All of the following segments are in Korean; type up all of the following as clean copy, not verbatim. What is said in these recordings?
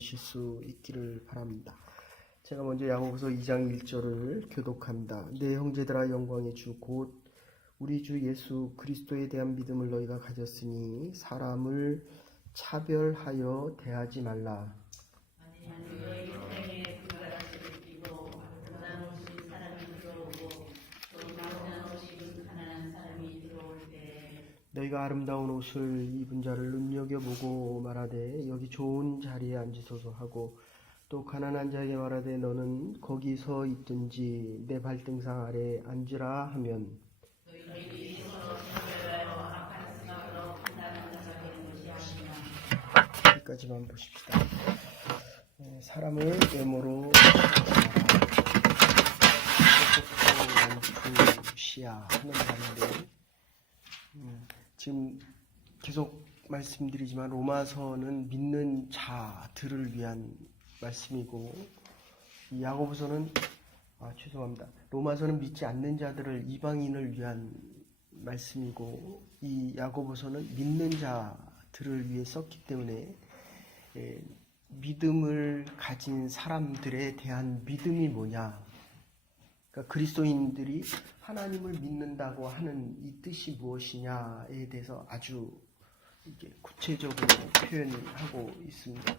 하실 수 있기를 바랍니다. 제가 먼저 야고보서 2장 1절을 교독합니다. 내 형제들아 영광의 주 곧 우리 주 예수 그리스도에 대한 믿음을 너희가 가졌으니 사람을 차별하여 대하지 말라. 너희가 아름다운 옷을 입은 자를 눈여겨보고 말하되 여기 좋은 자리에 앉으소서 하고 또 가난한 자에게 말하되 너는 거기 서 있든지 내 발등상 아래 앉으라 하면 여기까지만 보십시다. 사람을 외모로 시야 하는 말인데 지금 계속 말씀드리지만 로마서는 믿는 자들을 위한 말씀이고 이 야고보서는 로마서는 믿지 않는 자들을 이방인을 위한 말씀이고 이 야고보서는 믿는 자들을 위해 썼기 때문에 믿음을 가진 사람들에 대한 믿음이 뭐냐, 그러니까 그리스도인들이 하나님을 믿는다고 하는 이 뜻이 무엇이냐에 대해서 아주 이게 구체적으로 표현하고 있습니다.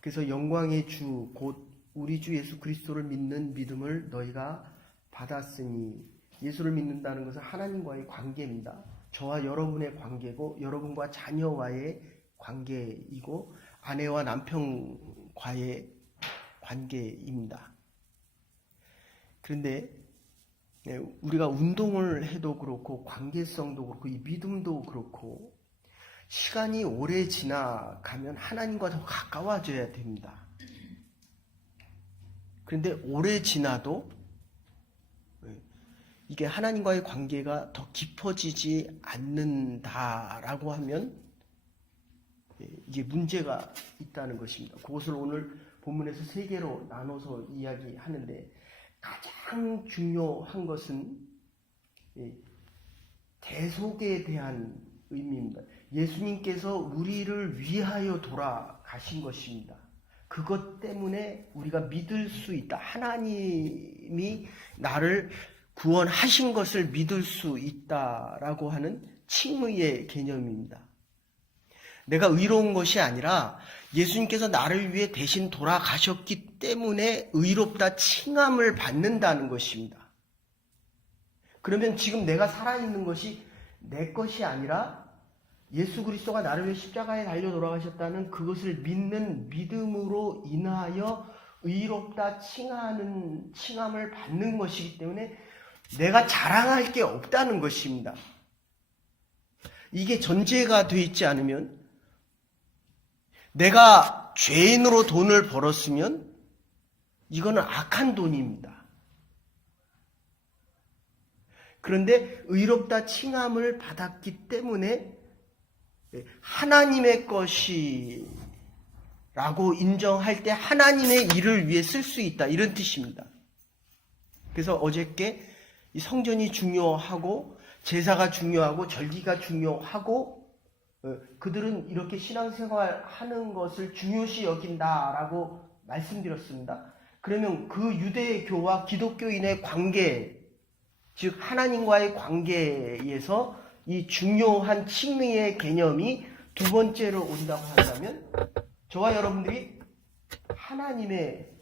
그래서 영광의 주 곧 우리 주 예수 그리스도를 믿는 믿음을 너희가 받았으니, 예수를 믿는다는 것은 하나님과의 관계입니다. 저와 여러분의 관계고 여러분과 자녀와의 관계이고 아내와 남편과의 관계입니다. 그런데 우리가 운동을 해도 그렇고 관계성도 그렇고 이 믿음도 그렇고 시간이 오래 지나가면 하나님과 더 가까워져야 됩니다. 그런데 오래 지나도 이게 하나님과의 관계가 더 깊어지지 않는다라고 하면 이게 문제가 있다는 것입니다. 그것을 오늘 본문에서 세 개로 나눠서 이야기하는데 가장 중요한 것은 대속에 대한 의미입니다. 예수님께서 우리를 위하여 돌아가신 것입니다. 그것 때문에 우리가 믿을 수 있다. 하나님이 나를 구원하신 것을 믿을 수 있다라고 하는 칭의의 개념입니다. 내가 의로운 것이 아니라 예수님께서 나를 위해 대신 돌아가셨기 때문에 의롭다 칭함을 받는다는 것입니다. 그러면 지금 내가 살아있는 것이 내 것이 아니라 예수 그리스도가 나를 위해 십자가에 달려 돌아가셨다는 그것을 믿는 믿음으로 인하여 의롭다 칭함을 받는 것이기 때문에 내가 자랑할 게 없다는 것입니다. 이게 전제가 되어 있지 않으면, 내가 죄인으로 돈을 벌었으면 이거는 악한 돈입니다. 그런데 의롭다 칭함을 받았기 때문에 하나님의 것이라고 인정할 때 하나님의 일을 위해 쓸 수 있다, 이런 뜻입니다. 그래서 어저께 이 성전이 중요하고 제사가 중요하고 절기가 중요하고 그들은 이렇게 신앙생활 하는 것을 중요시 여긴다라고 말씀드렸습니다. 그러면 그 유대교와 기독교인의 관계, 즉 하나님과의 관계에서 이 중요한 칭의의 개념이 두 번째로 온다고 한다면 저와 여러분들이 하나님의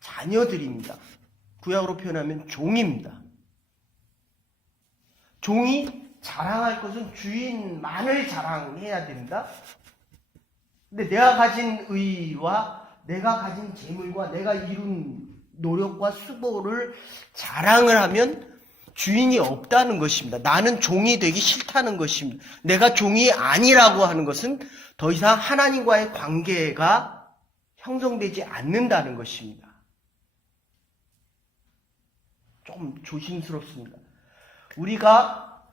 자녀들입니다. 구약으로 표현하면 종입니다. 종이 자랑할 것은 주인만을 자랑해야 됩니다. 근데 내가 가진 의와 내가 가진 재물과 내가 이룬 노력과 수고를 자랑을 하면 주인이 없다는 것입니다. 나는 종이 되기 싫다는 것입니다. 내가 종이 아니라고 하는 것은 더 이상 하나님과의 관계가 형성되지 않는다는 것입니다. 좀 조심스럽습니다. 우리가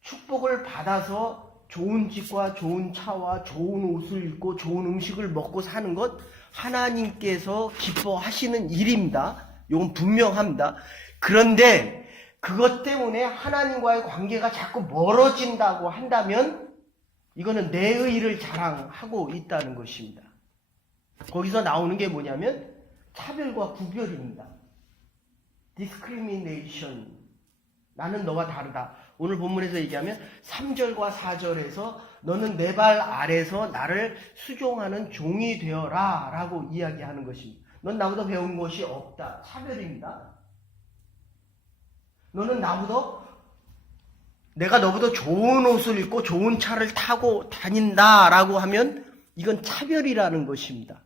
축복을 받아서 좋은 집과 좋은 차와 좋은 옷을 입고 좋은 음식을 먹고 사는 것 하나님께서 기뻐하시는 일입니다. 이건 분명합니다. 그런데 그것 때문에 하나님과의 관계가 자꾸 멀어진다고 한다면 이거는 내 의를 자랑하고 있다는 것입니다. 거기서 나오는 게 뭐냐면 차별과 구별입니다. discrimination. 나는 너와 다르다. 오늘 본문에서 얘기하면 3절과 4절에서 너는 내 발 아래서 나를 수종하는 종이 되어라 라고 이야기하는 것입니다. 넌 나보다 배운 것이 없다. 차별입니다. 너는 내가 너보다 좋은 옷을 입고 좋은 차를 타고 다닌다 라고 하면 이건 차별이라는 것입니다.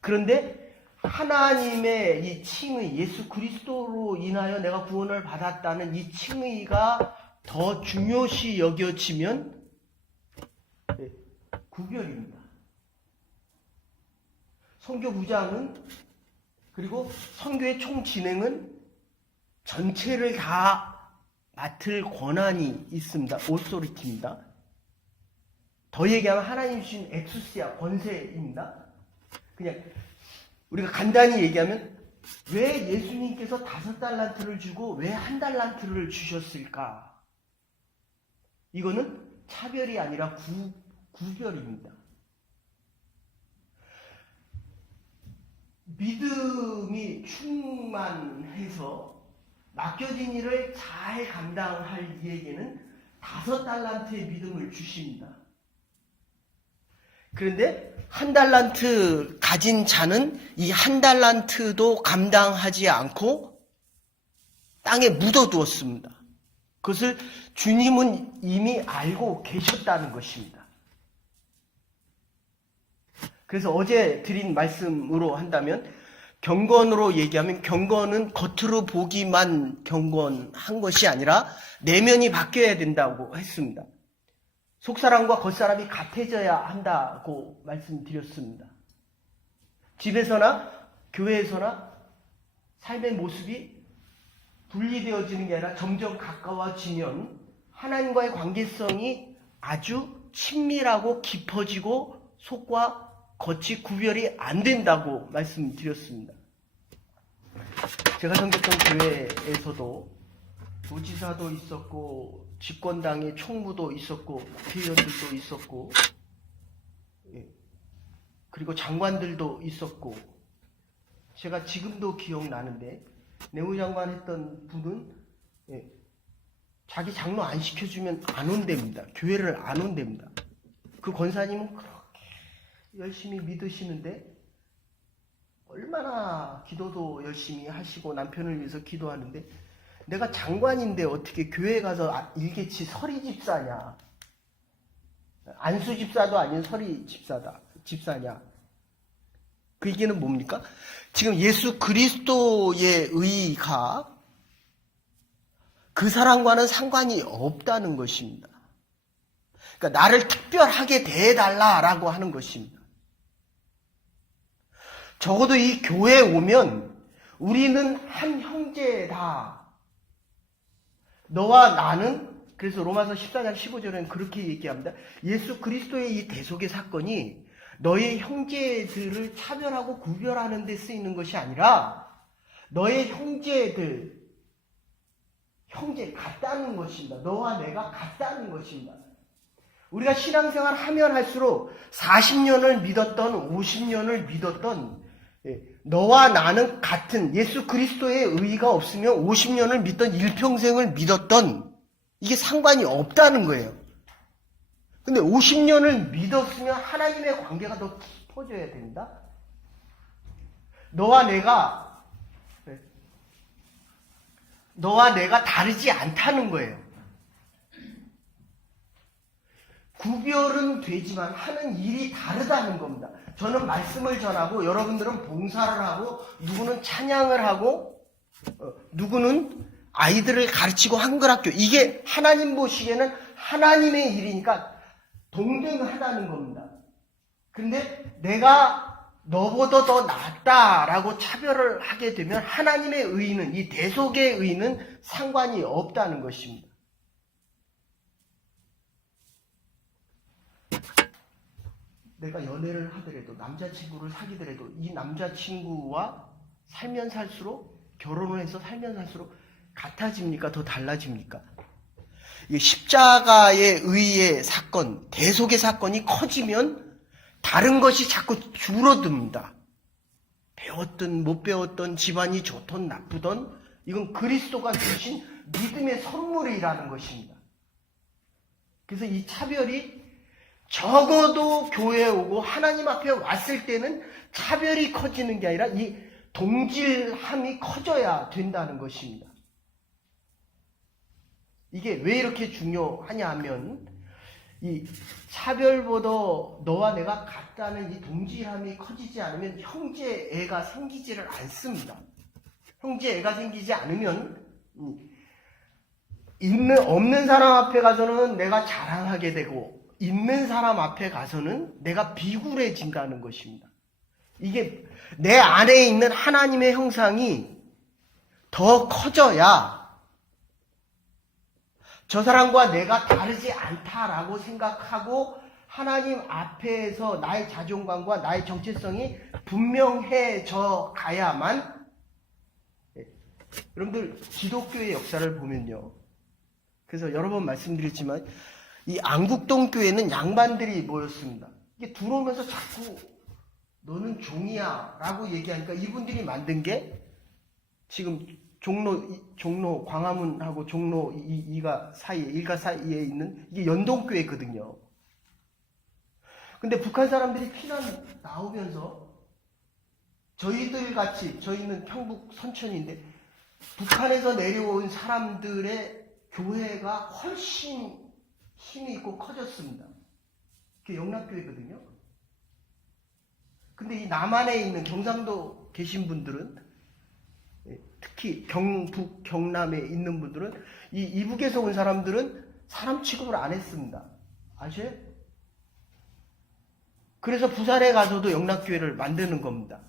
그런데 하나님의 이 칭의, 예수 그리스도로 인하여 내가 구원을 받았다는 이 칭의가 더 중요시 여겨지면 구별입니다. 선교부장은 그리고 선교의 총 진행은 전체를 다 맡을 권한이 있습니다. 오소리티입니다. 더 얘기하면 하나님 주신 엑수시아 권세입니다. 그냥 우리가 간단히 얘기하면 왜 예수님께서 5달란트를 주고 왜 1달란트를 주셨을까? 이거는 차별이 아니라 구별입니다. 믿음이 충만해서 맡겨진 일을 잘 감당할 이에게는 5달란트의 믿음을 주십니다. 그런데 1달란트 가진 자는 이 1달란트도 감당하지 않고 땅에 묻어두었습니다. 그것을 주님은 이미 알고 계셨다는 것입니다. 그래서 어제 드린 말씀으로 한다면 경건으로 얘기하면 경건은 겉으로 보기만 경건한 것이 아니라 내면이 바뀌어야 된다고 했습니다. 속사람과 겉사람이 같아져야 한다고 말씀드렸습니다. 집에서나 교회에서나 삶의 모습이 분리되어지는 게 아니라 점점 가까워지면 하나님과의 관계성이 아주 친밀하고 깊어지고 속과 겉이 구별이 안 된다고 말씀드렸습니다. 제가 섬겼던 교회에서도 도지사도 있었고 집권당의 총무도 있었고 국회의원들도 있었고 그리고 장관들도 있었고 제가 지금도 기억나는데 내무장관 했던 분은 자기 장로 안 시켜주면 안 온답니다. 교회를 안 온답니다. 그 권사님은 그렇게 열심히 믿으시는데 얼마나 기도도 열심히 하시고 남편을 위해서 기도하는데 내가 장관인데 어떻게 교회 가서 일개치 서리 집사냐? 안수 집사도 아닌 서리 집사냐? 그 얘기는 뭡니까? 지금 예수 그리스도의 의가 그 사람과는 상관이 없다는 것입니다. 그러니까 나를 특별하게 대해달라라고 하는 것입니다. 적어도 이 교회에 오면 우리는 한 형제다. 너와 나는, 그래서 로마서 14장 15절에는 그렇게 얘기합니다. 예수 그리스도의 이 대속의 사건이 너의 형제들을 차별하고 구별하는 데 쓰이는 것이 아니라 너의 형제 같다는 것입니다. 너와 내가 같다는 것입니다. 우리가 신앙생활 하면 할수록 40년을 믿었던 50년을 믿었던 너와 나는 같은 예수 그리스도의 의의가 없으면 50년을 믿던 일평생을 믿었던 이게 상관이 없다는 거예요. 근데 50년을 믿었으면 하나님의 관계가 더 깊어져야 된다. 너와 내가 다르지 않다는 거예요. 구별은 되지만 하는 일이 다르다는 겁니다. 저는 말씀을 전하고 여러분들은 봉사를 하고 누구는 찬양을 하고 누구는 아이들을 가르치고 한글학교 이게 하나님 보시기에는 하나님의 일이니까 동등하다는 겁니다. 근데 내가 너보다 더 낫다라고 차별을 하게 되면 하나님의 의는 이 대속의 의는 상관이 없다는 것입니다. 내가 연애를 하더라도 남자친구를 사귀더라도 이 남자친구와 살면 살수록 결혼을 해서 살면 살수록 같아집니까? 더 달라집니까? 이 십자가의 의의 사건, 대속의 사건이 커지면 다른 것이 자꾸 줄어듭니다. 배웠든 못 배웠든 집안이 좋든 나쁘든 이건 그리스도가 주신 믿음의 선물이라는 것입니다. 그래서 이 차별이 적어도 교회에 오고 하나님 앞에 왔을 때는 차별이 커지는 게 아니라 이 동질함이 커져야 된다는 것입니다. 이게 왜 이렇게 중요하냐 하면 이 차별보다 너와 내가 같다는 이 동질함이 커지지 않으면 형제애가 생기지를 않습니다. 형제애가 생기지 않으면 없는 사람 앞에 가서는 내가 자랑하게 되고 있는 사람 앞에 가서는 내가 비굴해진다는 것입니다. 이게 내 안에 있는 하나님의 형상이 더 커져야 저 사람과 내가 다르지 않다라고 생각하고 하나님 앞에서 나의 자존감과 나의 정체성이 분명해져 가야만 여러분들 기독교의 역사를 보면요. 그래서 여러 번 말씀드렸지만 이 안국동 교회는 양반들이 모였습니다. 이게 들어오면서 자꾸 너는 종이야 라고 얘기하니까 이분들이 만든 게 지금 종로 광화문하고 종로 2가 사이에 1가 사이에 있는 이게 연동교회거든요. 근데 북한 사람들이 피난 나오면서 저희들 같이 저희는 경북 선천인데 북한에서 내려온 사람들의 교회가 훨씬 힘이 있고 커졌습니다. 그게 영락교회거든요. 근데 이 남한에 있는 경상도 계신 분들은 특히 경북, 경남에 있는 분들은 이 이북에서 온 사람들은 사람 취급을 안 했습니다. 아셔요? 그래서 부산에 가서도 영락교회를 만드는 겁니다.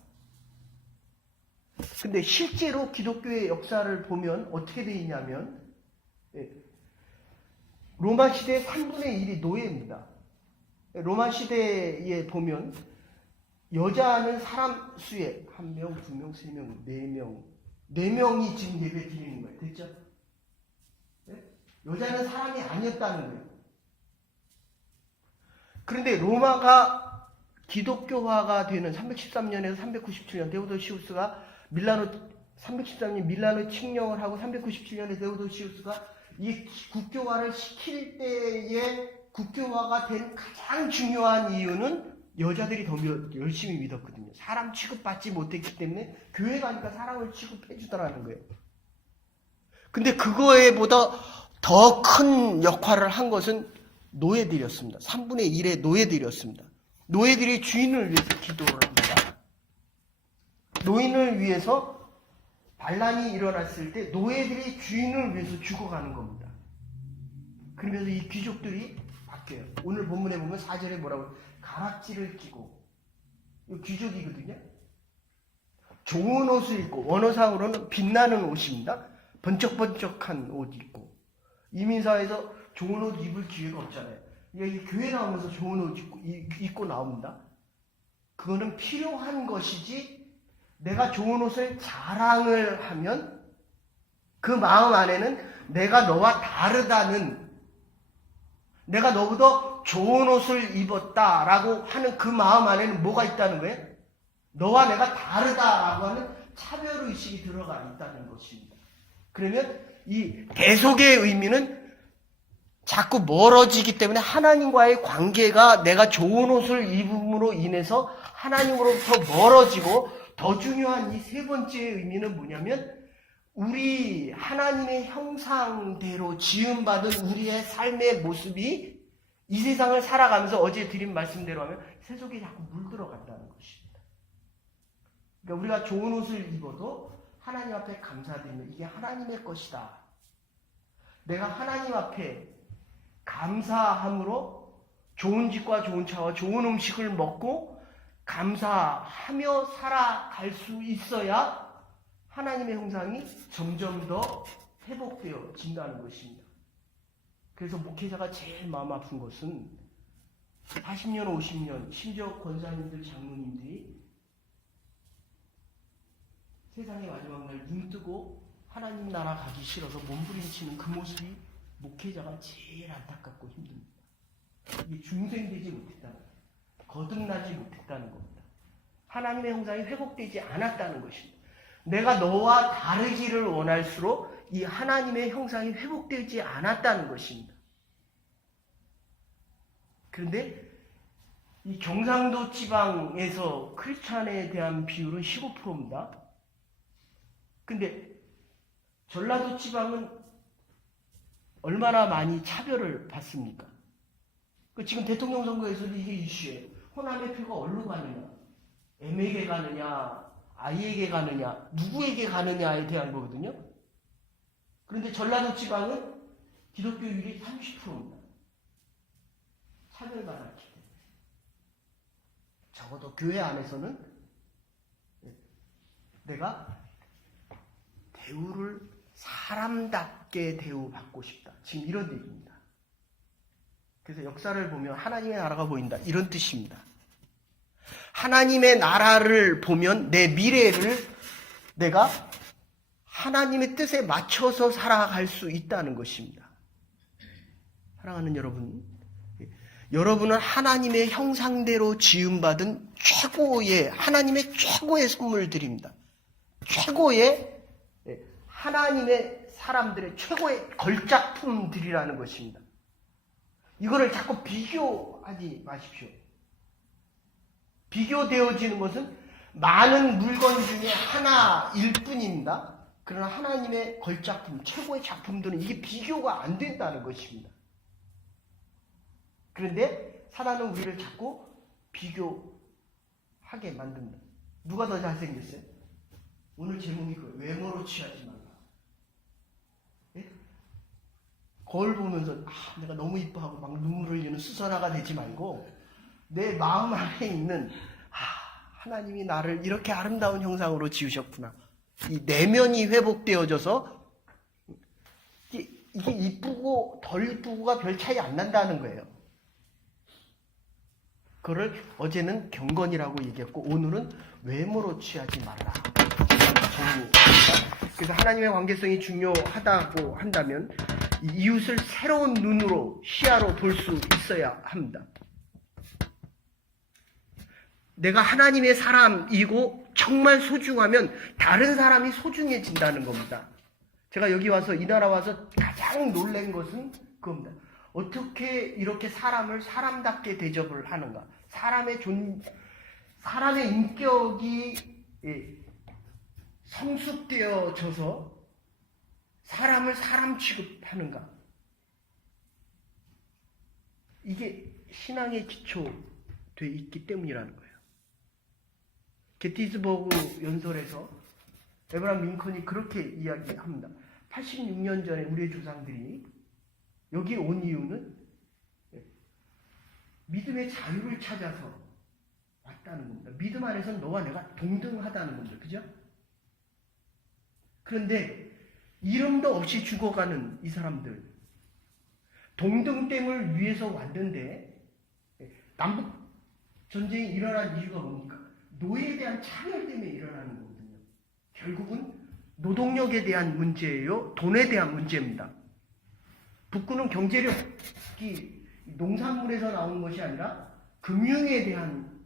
근데 실제로 기독교의 역사를 보면 어떻게 되어 있냐면 로마 시대의 3분의 1이 노예입니다. 로마 시대에 보면 여자는 사람 수에 1명, 2명, 3명, 4명 4명이 지금 예배 드리는 거예요. 됐죠? 네? 여자는 사람이 아니었다는 거예요. 그런데 로마가 기독교화가 되는 313년에서 397년 데오도시우스가 밀라노 313년 밀라노 칙령을 하고 397년에 데오도시우스가 이 국교화를 시킬 때에 국교화가 된 가장 중요한 이유는 여자들이 더 열심히 믿었거든요. 사람 취급받지 못했기 때문에 교회 가니까 사람을 취급해 주더라는 거예요. 근데 그거에 보다 더 큰 역할을 한 것은 노예들이었습니다. 3분의 1의 노예들이었습니다. 노예들이 주인을 위해서 기도를 합니다. 노인을 위해서 반란이 일어났을 때 노예들이 주인을 위해서 죽어가는 겁니다. 그러면서 이 귀족들이 바뀌어요. 오늘 본문에 보면 4절에 뭐라고 가락지를 끼고 귀족이거든요. 좋은 옷을 입고 원어상으로는 빛나는 옷입니다. 번쩍번쩍한 옷 입고 이민사회에서 좋은 옷 입을 기회가 없잖아요. 이 교회 나오면서 좋은 옷 입고 나옵니다. 그거는 필요한 것이지 내가 좋은 옷을 자랑을 하면 그 마음 안에는 내가 너와 다르다는 내가 너보다 좋은 옷을 입었다라고 하는 그 마음 안에는 뭐가 있다는 거예요? 너와 내가 다르다라고 하는 차별의식이 들어가 있다는 것입니다. 그러면 이 대속의 의미는 자꾸 멀어지기 때문에 하나님과의 관계가 내가 좋은 옷을 입음으로 인해서 하나님으로부터 멀어지고 더 중요한 이 세 번째 의미는 뭐냐면 우리 하나님의 형상대로 지음받은 우리의 삶의 모습이 이 세상을 살아가면서 어제 드린 말씀대로 하면 세속에 자꾸 물들어간다는 것입니다. 그러니까 우리가 좋은 옷을 입어도 하나님 앞에 감사드리면 이게 하나님의 것이다. 내가 하나님 앞에 감사함으로 좋은 집과 좋은 차와 좋은 음식을 먹고 감사하며 살아갈 수 있어야 하나님의 형상이 점점 더 회복되어진다는 것입니다. 그래서 목회자가 제일 마음 아픈 것은 40년, 50년, 심지어 권사님들, 장로님들이 세상의 마지막 날 눈 뜨고 하나님 나라 가기 싫어서 몸부림치는 그 모습이 목회자가 제일 안타깝고 힘듭니다. 이게 중생되지 못했다는 거예요. 거듭나지 못했다는 겁니다. 하나님의 형상이 회복되지 않았다는 것입니다. 내가 너와 다르기를 원할수록 이 하나님의 형상이 회복되지 않았다는 것입니다. 그런데 이 경상도 지방에서 크리스찬에 대한 비율은 15%입니다. 근데 전라도 지방은 얼마나 많이 차별을 받습니까? 지금 대통령 선거에서도 이게 이슈예요. 호남의 표가 어디로 가느냐, M에게 가느냐, I에게 가느냐, 누구에게 가느냐에 대한 거거든요. 그런데 전라도 지방은 기독교율이 30%입니다. 차별받았기 때문에. 적어도 교회 안에서는 내가 대우를 사람답게 대우받고 싶다. 지금 이런 얘기입니다. 그래서 역사를 보면 하나님의 나라가 보인다. 이런 뜻입니다. 하나님의 나라를 보면 내 미래를 내가 하나님의 뜻에 맞춰서 살아갈 수 있다는 것입니다. 사랑하는 여러분, 여러분은 하나님의 형상대로 지음받은 하나님의 최고의 선물들입니다. 최고의 하나님의 사람들의 최고의 걸작품들이라는 것입니다. 이거를 자꾸 비교하지 마십시오. 비교되어지는 것은 많은 물건 중에 하나일 뿐입니다. 그러나 하나님의 걸작품, 최고의 작품들은 이게 비교가 안 된다는 것입니다. 그런데 사단은 우리를 자꾸 비교하게 만듭니다. 누가 더 잘생겼어요? 오늘 제목이 그거예요. 외모로 취하지 말라. 예? 거울 보면서 내가 너무 이뻐하고 막 눈물을 흘리는 수선화가 되지 말고 내 마음 안에 있는 하나님이 나를 이렇게 아름다운 형상으로 지으셨구나. 이 내면이 회복되어져서 이게 이쁘고 덜 이쁘고가 별 차이 안 난다는 거예요. 그거를 어제는 경건이라고 얘기했고 오늘은 외모로 취하지 말라. 그래서 하나님의 관계성이 중요하다고 한다면 이웃을 새로운 눈으로 시야로 볼 수 있어야 합니다. 내가 하나님의 사람이고 정말 소중하면 다른 사람이 소중해진다는 겁니다. 제가 여기 와서 이 나라 와서 가장 놀란 것은 그겁니다. 어떻게 이렇게 사람을 사람답게 대접을 하는가? 사람의 인격이 성숙되어져서 사람을 사람 취급하는가? 이게 신앙의 기초돼 있기 때문이라는 거예요. 게티스버그 연설에서 에브라함 링컨이 그렇게 이야기합니다. 86년 전에 우리의 조상들이 여기 온 이유는 믿음의 자유를 찾아서 왔다는 겁니다. 믿음 안에서는 너와 내가 동등하다는 겁니다. 그죠? 그런데 이름도 없이 죽어가는 이 사람들, 동등됨을 위해서 왔는데 남북 전쟁이 일어난 이유가 뭡니까? 노예에 대한 차별 때문에 일어나는 거거든요. 결국은 노동력에 대한 문제예요. 돈에 대한 문제입니다. 북군은 경제력이 농산물에서 나온 것이 아니라 금융에 대한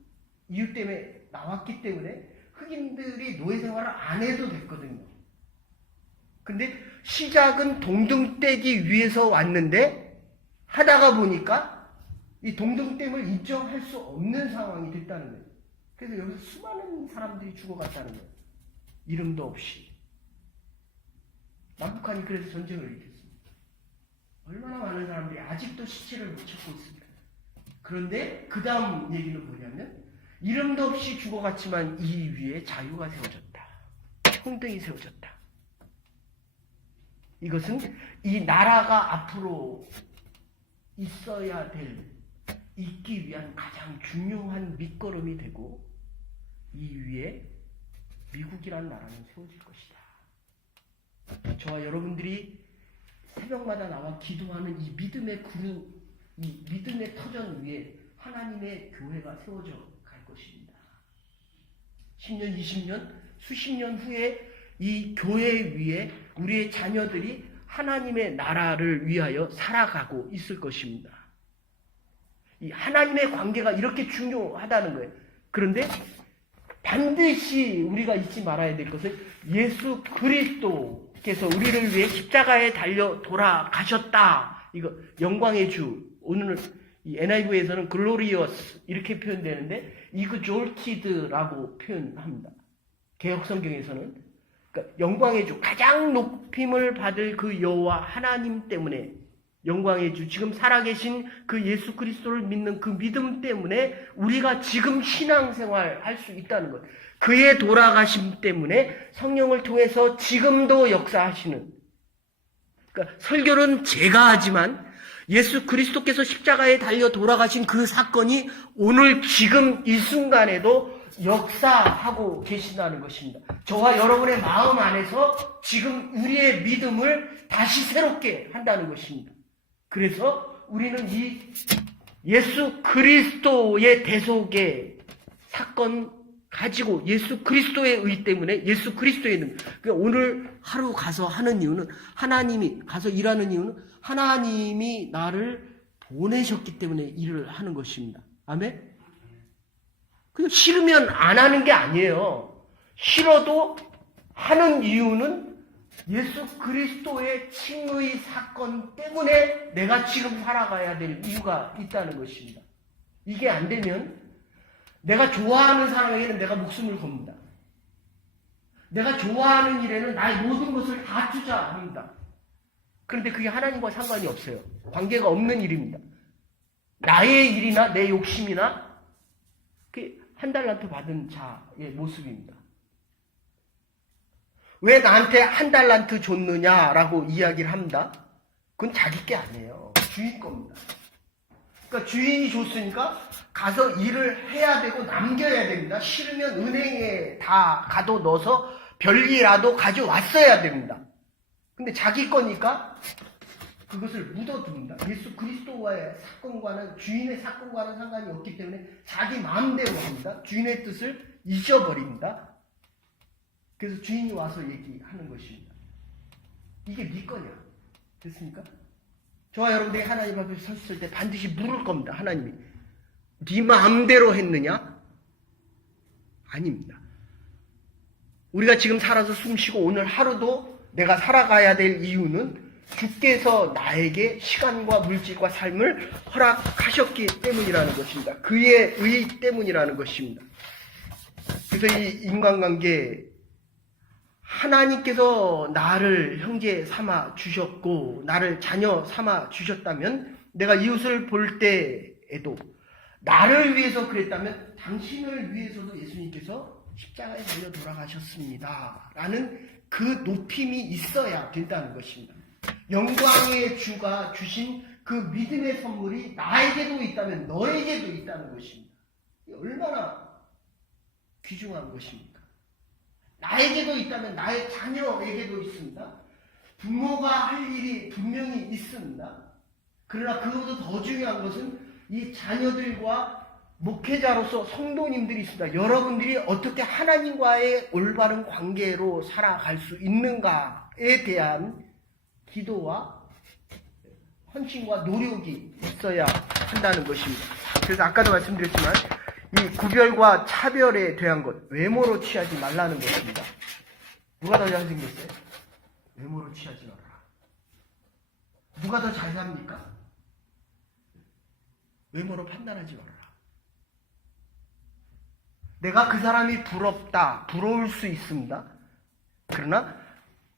이유 때문에 나왔기 때문에 흑인들이 노예 생활을 안 해도 됐거든요. 근데 시작은 동등되기 위해서 왔는데 하다가 보니까 이 동등됨을 인정할 수 없는 상황이 됐다는 거예요. 그래서 여기서 수많은 사람들이 죽어갔다는 거예요. 이름도 없이. 남북한이 그래서 전쟁을 일으켰습니다. 얼마나 많은 사람들이 아직도 시체를 못 찾고 있습니다. 그런데 그 다음 얘기는 뭐냐면 이름도 없이 죽어갔지만 이 위에 자유가 세워졌다. 평등이 세워졌다. 이것은 이 나라가 앞으로 있어야 있기 위한 가장 중요한 밑거름이 되고 이 위에 미국이라는 나라는 세워질 것이다. 저와 여러분들이 새벽마다 나와 기도하는 이 믿음의 이 믿음의 터전 위에 하나님의 교회가 세워져 갈 것입니다. 10년, 20년, 수십 년 후에 이 교회 위에 우리의 자녀들이 하나님의 나라를 위하여 살아가고 있을 것입니다. 이 하나님의 관계가 이렇게 중요하다는 거예요. 그런데 반드시 우리가 잊지 말아야 될 것은 예수 그리스도께서 우리를 위해 십자가에 달려 돌아가셨다. 이거 영광의 주. 오늘 이 NIV에서는 글로리어스 이렇게 표현되는데 이그졸티드라고 표현합니다. 개혁 성경에서는 그러니까 영광의 주, 가장 높임을 받을 그 여호와 하나님 때문에 영광의 주, 지금 살아계신 그 예수 그리스도를 믿는 그 믿음 때문에 우리가 지금 신앙생활 할 수 있다는 것. 그의 돌아가심 때문에 성령을 통해서 지금도 역사하시는. 그러니까 설교는 제가 하지만 예수 그리스도께서 십자가에 달려 돌아가신 그 사건이 오늘 지금 이 순간에도 역사하고 계신다는 것입니다. 저와 여러분의 마음 안에서 지금 우리의 믿음을 다시 새롭게 한다는 것입니다. 그래서 우리는 이 예수 그리스도의 대속의 사건 가지고 예수 그리스도의 의 때문에 예수 그리스도의 능. 그러니까 오늘 하루 가서 하는 이유는 하나님이 가서 일하는 이유는 하나님이 나를 보내셨기 때문에 일을 하는 것입니다. 아멘? 그냥 싫으면 안 하는 게 아니에요. 싫어도 하는 이유는 예수 그리스도의 칭의 사건 때문에 내가 지금 살아가야 될 이유가 있다는 것입니다. 이게 안 되면 내가 좋아하는 사람에게는 내가 목숨을 겁니다. 내가 좋아하는 일에는 나의 모든 것을 다 투자합니다. 그런데 그게 하나님과 상관이 없어요. 관계가 없는 일입니다. 나의 일이나 내 욕심이나 한 달란트 받은 자의 모습입니다. 왜 나한테 한 달란트 줬느냐라고 이야기를 합니다. 그건 자기 게 아니에요. 주인 겁니다. 그러니까 주인이 줬으니까 가서 일을 해야 되고 남겨야 됩니다. 싫으면 은행에 다 가둬 넣어서 별일이라도 가져왔어야 됩니다. 근데 자기 거니까 그것을 묻어둡니다. 예수 그리스도와의 사건과는 주인의 사건과는 상관이 없기 때문에 자기 마음대로 합니다. 주인의 뜻을 잊어버립니다. 그래서 주인이 와서 얘기하는 것입니다. 이게 네 거냐? 됐습니까? 저와 여러분들이 하나님 앞에 섰을 때 반드시 물을 겁니다. 하나님이 네 마음대로 했느냐? 아닙니다. 우리가 지금 살아서 숨쉬고 오늘 하루도 내가 살아가야 될 이유는 주께서 나에게 시간과 물질과 삶을 허락하셨기 때문이라는 것입니다. 그의 의 때문이라는 것입니다. 그래서 이 인간관계 하나님께서 나를 형제 삼아 주셨고 나를 자녀 삼아 주셨다면 내가 이웃을 볼 때에도 나를 위해서 그랬다면 당신을 위해서도 예수님께서 십자가에 달려 돌아가셨습니다. 라는 그 높임이 있어야 된다는 것입니다. 영광의 주가 주신 그 믿음의 선물이 나에게도 있다면 너에게도 있다는 것입니다. 얼마나 귀중한 것입니까? 나에게도 있다면 나의 자녀에게도 있습니다. 부모가 할 일이 분명히 있습니다. 그러나 그것보다 더 중요한 것은 이 자녀들과 목회자로서 성도님들이 있습니다. 여러분들이 어떻게 하나님과의 올바른 관계로 살아갈 수 있는가에 대한 기도와 헌신과 노력이 있어야 한다는 것입니다. 그래서 아까도 말씀드렸지만 이 구별과 차별에 대한 것, 외모로 취하지 말라는 것입니다. 누가 더 잘생겼어요? 외모로 취하지 말아라. 누가 더 잘 삽니까? 외모로 판단하지 말아라. 내가 그 사람이 부럽다, 부러울 수 있습니다. 그러나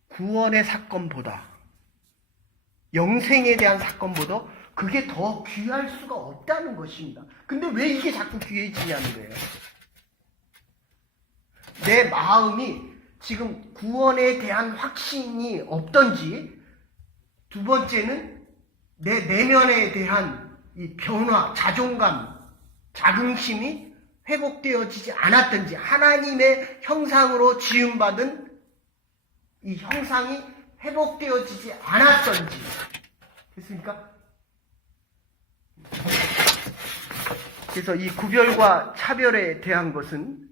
구원의 사건보다, 영생에 대한 사건보다 그게 더 귀할 수가 없다는 것입니다. 근데 왜 이게 자꾸 귀해지냐는 거예요. 내 마음이 지금 구원에 대한 확신이 없던지, 두 번째는 내 내면에 대한 이 변화, 자존감, 자긍심이 회복되어지지 않았던지, 하나님의 형상으로 지음받은 이 형상이 회복되어지지 않았던지. 됐습니까? 그래서 이 구별과 차별에 대한 것은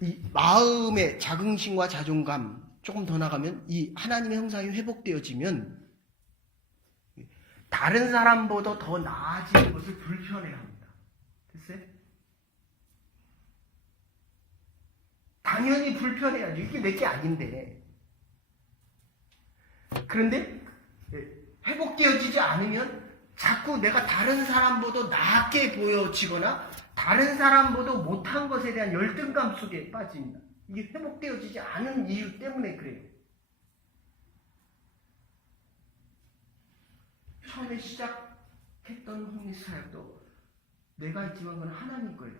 이 마음의 자긍심과 자존감, 조금 더 나가면 이 하나님의 형상이 회복되어지면 다른 사람보다 더 나아지는 것을 불편해합니다. 됐어요? 당연히 불편해야죠. 이게 내게 아닌데. 그런데 회복되어지지 않으면 자꾸 내가 다른 사람보다 나게 보여지거나 다른 사람보다 못한 것에 대한 열등감 속에 빠집니다. 이게 회복되어지지 않은 이유 때문에 그래요. 처음에 시작했던 홍리사역도 내가 있지만 그건 하나님 거예요.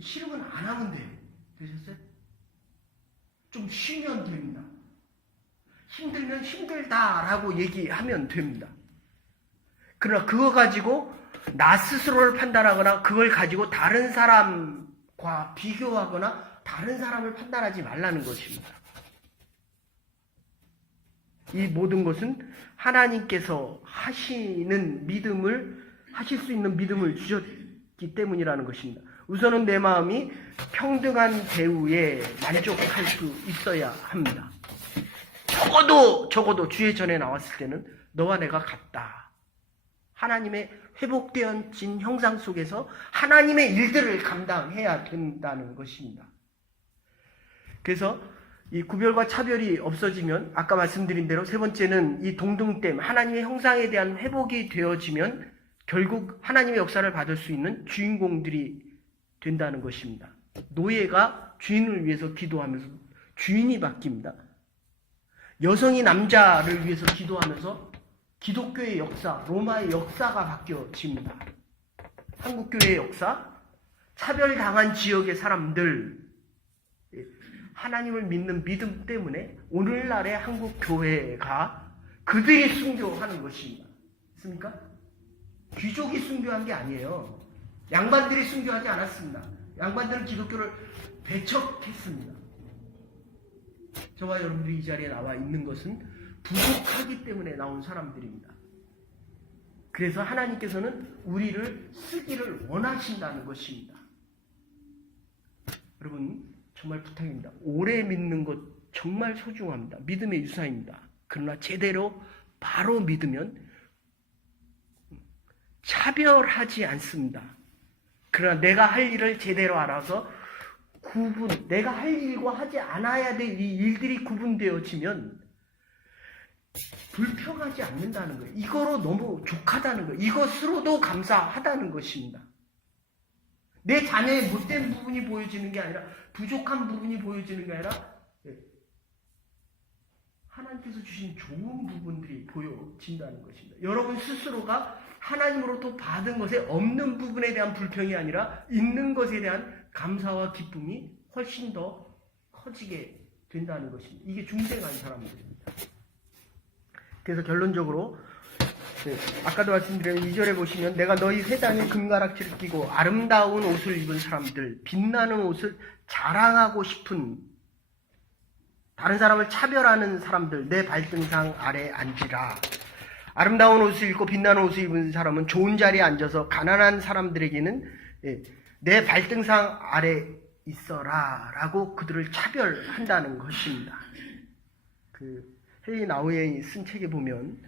싫으면 안 하면 돼요. 되셨어요? 좀 쉬면 됩니다. 힘들면 힘들다라고 얘기하면 됩니다. 그러나 그거 가지고 나 스스로를 판단하거나 그걸 가지고 다른 사람과 비교하거나 다른 사람을 판단하지 말라는 것입니다. 이 모든 것은 하나님께서 하시는 믿음을, 하실 수 있는 믿음을 주셨기 때문이라는 것입니다. 우선은 내 마음이 평등한 대우에 만족할 수 있어야 합니다. 적어도 주의 전에 나왔을 때는 너와 내가 같다. 하나님의 회복되어진 형상 속에서 하나님의 일들을 감당해야 된다는 것입니다. 그래서 이 구별과 차별이 없어지면 아까 말씀드린 대로 세 번째는 이 동등됨, 하나님의 형상에 대한 회복이 되어지면 결국 하나님의 역사를 받을 수 있는 주인공들이 된다는 것입니다. 노예가 주인을 위해서 기도하면서 주인이 바뀝니다. 여성이 남자를 위해서 기도하면서 기독교의 역사, 로마의 역사가 바뀌어집니다. 한국교회의 역사, 차별당한 지역의 사람들, 하나님을 믿는 믿음 때문에 오늘날의 한국교회가 그들이 순교하는 것입니다. 있습니까? 귀족이 순교한 게 아니에요. 양반들이 순교하지 않았습니다. 양반들은 기독교를 배척했습니다. 저와 여러분들이 이 자리에 나와 있는 것은 부족하기 때문에 나온 사람들입니다. 그래서 하나님께서는 우리를 쓰기를 원하신다는 것입니다. 여러분 정말 부탁입니다. 오래 믿는 것 정말 소중합니다. 믿음의 유산입니다. 그러나 제대로 바로 믿으면 차별하지 않습니다. 그러나 내가 할 일을 제대로 알아서 내가 할 일과 하지 않아야 될 이 일들이 구분되어지면 불평하지 않는다는 거예요. 이거로 너무 족하다는 거예요. 이것으로도 감사하다는 것입니다. 내 자녀의 못된 부분이 보여지는 게 아니라 부족한 부분이 보여지는 게 아니라 하나님께서 주신 좋은 부분들이 보여진다는 것입니다. 여러분 스스로가 하나님으로부터 받은 것에 없는 부분에 대한 불평이 아니라 있는 것에 대한 감사와 기쁨이 훨씬 더 커지게 된다는 것입니다. 이게 중생한 사람들입니다. 그래서 결론적으로 아까도 말씀드린 2절에 보시면 내가 너희 회당에 금가락지를 끼고 아름다운 옷을 입은 사람들, 빛나는 옷을 자랑하고 싶은 다른 사람을 차별하는 사람들 내 발등상 아래 앉으라. 아름다운 옷을 입고 빛나는 옷을 입은 사람은 좋은 자리에 앉아서 가난한 사람들에게는 내 발등상 아래 있어라 라고 그들을 차별한다는 것입니다. 헬리 나우에 쓴 책에 보면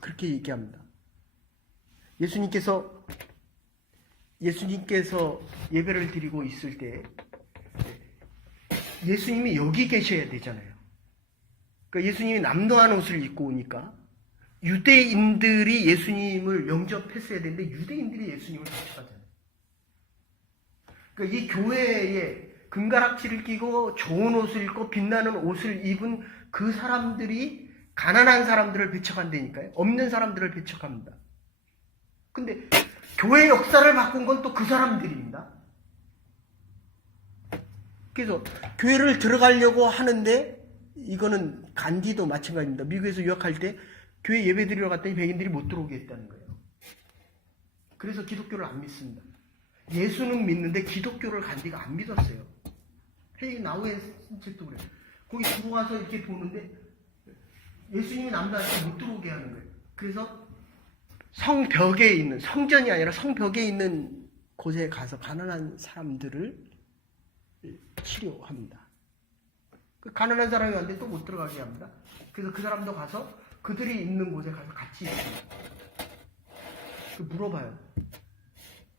그렇게 얘기합니다. 예수님께서 예배를 드리고 있을 때 예수님이 여기 계셔야 되잖아요. 그러니까 예수님이 남도한 옷을 입고 오니까 유대인들이 예수님을 영접했어야 되는데 유대인들이 예수님을 배척하잖아요. 그러니까 이 교회에 금가락지를 끼고 좋은 옷을 입고 빛나는 옷을 입은 그 사람들이 가난한 사람들을 배척한다니까요. 없는 사람들을 배척합니다. 근데 교회 역사를 바꾼 건 또 그 사람들입니다. 그래서 교회를 들어가려고 하는데 이거는 간디도 마찬가지입니다. 미국에서 유학할 때 교회 예배 드리러 갔더니 백인들이 못 들어오게 했다는 거예요. 그래서 기독교를 안 믿습니다. 예수는 믿는데 기독교를 간디가 안 믿었어요. 헤이 나우의 책도 그래요. 거기 들어와서 이렇게 보는데 예수님이 남자한테 못 들어오게 하는 거예요. 그래서 성벽에 있는, 성전이 아니라 성벽에 있는 곳에 가서 가난한 사람들을 치료합니다. 그 가난한 사람이 왔는데 또 못 들어가게 합니다. 그래서 그 사람도 가서 그들이 있는 곳에 가서 같이 있어요. 물어봐요.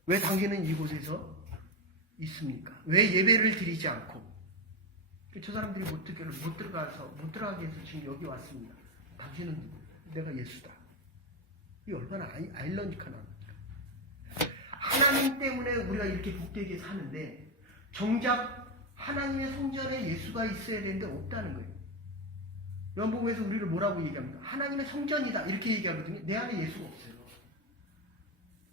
왜 당신은 이곳에서 있습니까? 왜 예배를 드리지 않고? 저 사람들이 못 들어가게 해서 지금 여기 왔습니다. 당신은 누구? 내가 예수다. 이 얼마나 아일러니컬한 겁니까? 하나님 때문에 우리가 이렇게 복되게 사는데 정작 하나님의 성전에 예수가 있어야 되는데 없다는 거예요. 요한복음에서 우리를 뭐라고 얘기합니까? 하나님의 성전이다 이렇게 얘기하거든요. 내 안에 예수가 없어요.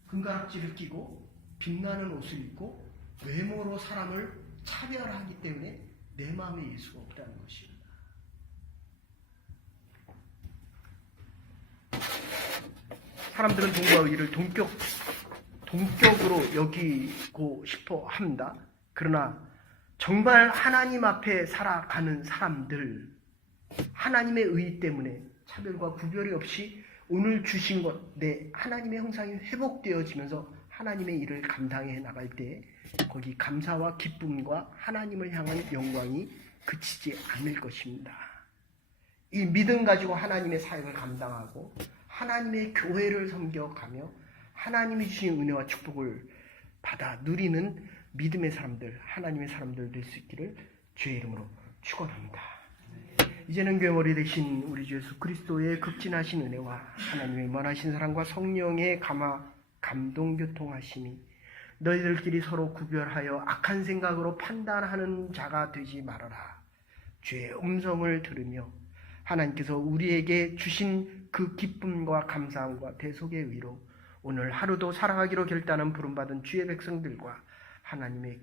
금가락지를 끼고 빛나는 옷을 입고 외모로 사람을 차별하기 때문에 내 마음에 예수가 없다는 것입니다. 사람들은 돈과 의를 동격으로 여기고 싶어 합니다. 그러나 정말 하나님 앞에 살아가는 사람들, 하나님의 의 때문에 차별과 구별이 없이 오늘 주신 것, 내 하나님의 형상이 회복되어지면서 하나님의 일을 감당해 나갈 때 거기 감사와 기쁨과 하나님을 향한 영광이 그치지 않을 것입니다. 이 믿음 가지고 하나님의 사역을 감당하고 하나님의 교회를 섬겨가며 하나님이 주신 은혜와 축복을 받아 누리는 믿음의 사람들, 하나님의 사람들 될 수 있기를 주의 이름으로 축원합니다. 이제는 교회 머리 되신 우리 주 예수 그리스도의 극진하신 은혜와 하나님의 원하신 사랑과 성령의 감동 교통하심이 너희들끼리 서로 구별하여 악한 생각으로 판단하는 자가 되지 말아라. 주의 음성을 들으며 하나님께서 우리에게 주신 그 기쁨과 감사함과 대속의 의로 오늘 하루도 살아가기로 결단한 부름받은 주의 백성들과 하나님의